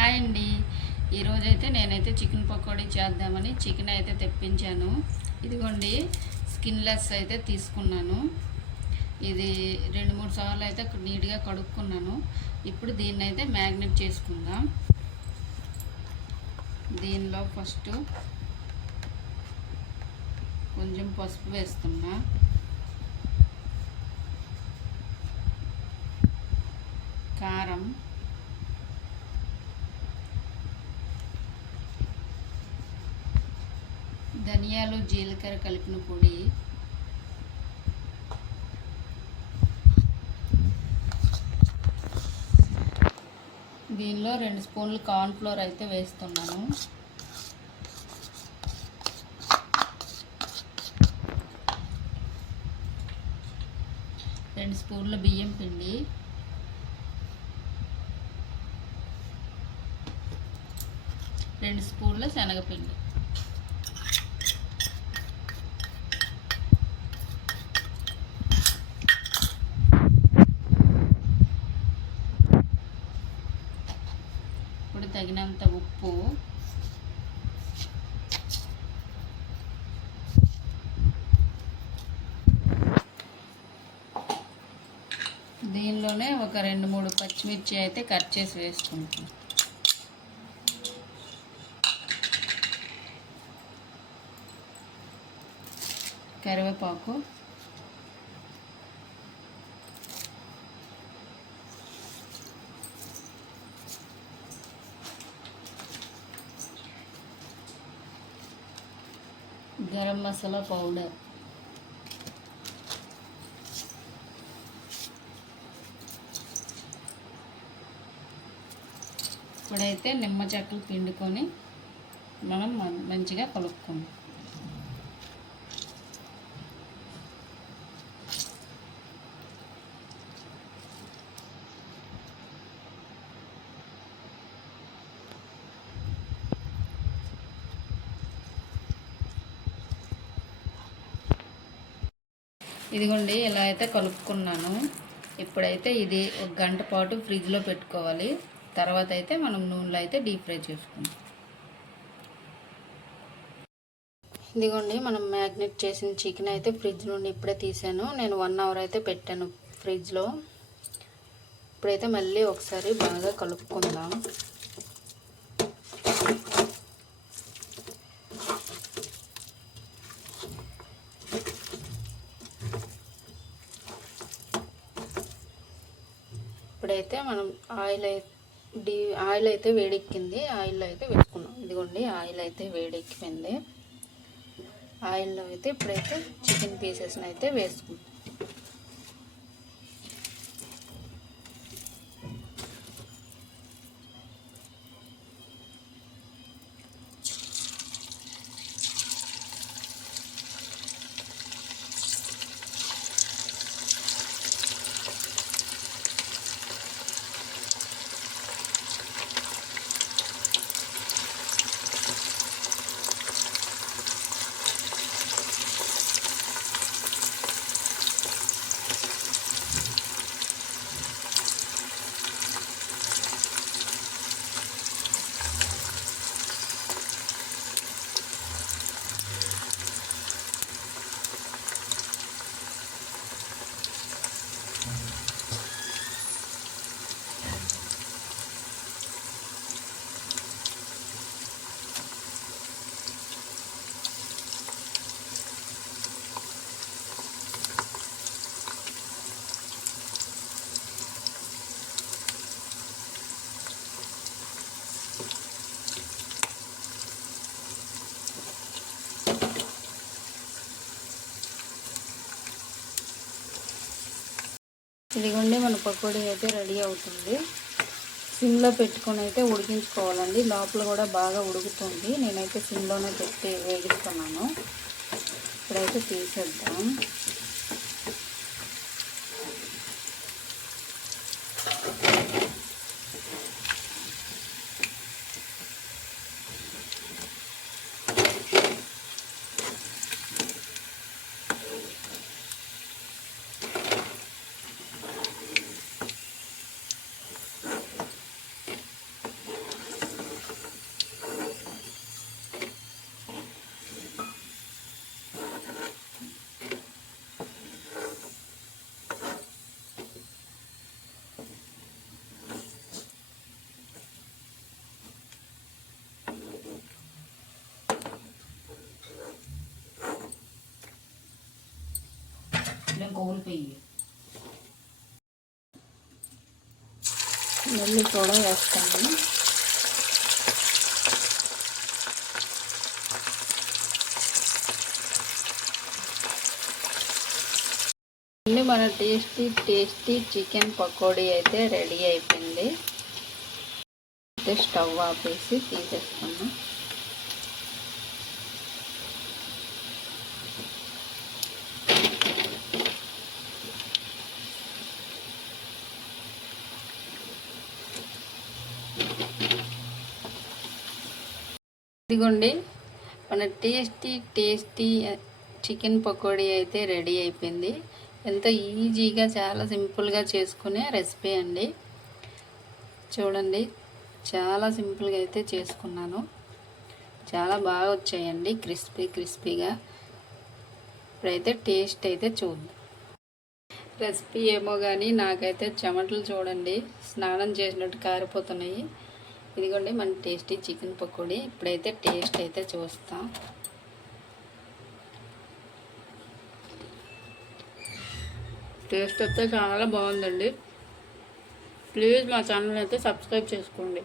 Hi అండి. ఈరోజైతే నేనైతే చికెన్ పకోడీ చేద్దామని చికెన్ అయితే తెప్పించాను. ఇదిగోండి, స్కిన్లెస్ అయితే తీసుకున్నాను. ఇది 2-3 సార్లు అయితే నీట్గా కడుక్కున్నాను. ఇప్పుడు దీన్ని అయితే మ్యాగ్నేట్ చేసుకుందాం. దీనిలో ఫస్ట్ కొంచెం పసుపు వేస్తున్నా, కారం, ధనియాలు, జీలకర్ర కలిపిన పొడి, దీనిలో 2 స్పూన్లు కార్న్ఫ్లోర్ అయితే వేస్తున్నాను. రెండు స్పూన్ల బియ్యం పిండి, 2 స్పూన్ల శనగపిండి, ఇప్పుడు తగినంత ఉప్పు, దీనిలోనే ఒక 2-3 పచ్చిమిర్చి అయితే కట్ చేసి వేసుకుంటాం. కరివేపాకు, గరం మసాలా పౌడర్, ఇప్పుడైతే నిమ్మ చెక్కలు పిండుకొని మనం మంచిగా కలుపుకుందాం. ఇదిగోండి, ఇలా అయితే కలుపుకున్నాను. ఇప్పుడైతే ఇది 1 గంట పాటు ఫ్రిడ్జ్లో పెట్టుకోవాలి. తర్వాత అయితే మనం నూనెలో అయితే డీప్ ఫ్రై చేసుకుందాం. ఇదిగోండి, మనం మ్యాగ్నేట్ చేసిన చికెన్ అయితే ఫ్రిడ్జ్ నుండి ఇప్పుడే తీసాను. నేను 1 అవర్ అయితే పెట్టాను ఫ్రిడ్జ్లో. ఇప్పుడైతే మళ్ళీ ఒకసారి బాగా కలుపుకుందాం. ఇప్పుడైతే మనం ఆయిల్ అయితే వేడెక్కింది. ఆయిల్లో అయితే వేసుకున్నాం. ఇదిగోండి, ఆయిల్ అయితే వేడెక్కింది. ఆయిల్లో అయితే ఇప్పుడైతే చికెన్ పీసెస్ని అయితే వేసుకుంటాం. ఇదిగోండి, మన పకోడీ అయితే రెడీ అవుతుంది. సిమ్లో పెట్టుకొని అయితే ఉడికించుకోవాలండి. లోపల కూడా బాగా ఉడుకుతుంది. నేనైతే సిమ్లోనే పెట్టి వేగిస్తున్నాను. ఇప్పుడైతే తీసేద్దాం. నెల్లి కూడా వేస్తాను. మన టేస్టీ చికెన్ పకోడీ అయితే రెడీ అయిపోయింది. అయితే స్టవ్ ఆపేసి తీసేసుకున్నాం. ఇదిగోండి మన టేస్టీ చికెన్ పకోడీ అయితే రెడీ అయిపోయింది. ఎంతో ఈజీగా చాలా సింపుల్గా చేసుకునే రెసిపీ అండి. చూడండి, చాలా సింపుల్గా అయితే చేసుకున్నాను. చాలా బాగా వచ్చాయండి, క్రిస్పీగా. ఇప్పుడైతే టేస్ట్ అయితే చూద్దాం. రెసిపీ ఏమో కానీ నాకైతే చెమటలు చూడండి స్నానం చేసినట్టు కారిపోతున్నాయి. ఇదిగోండి మన టేస్టీ చికెన్ పకోడీ. ఇప్పుడైతే టేస్ట్ అయితే చూస్తాం. టేస్ట్ అయితే చాలా బాగుందండి. ప్లీజ్ మా ఛానల్ అయితే సబ్స్క్రైబ్ చేసుకోండి.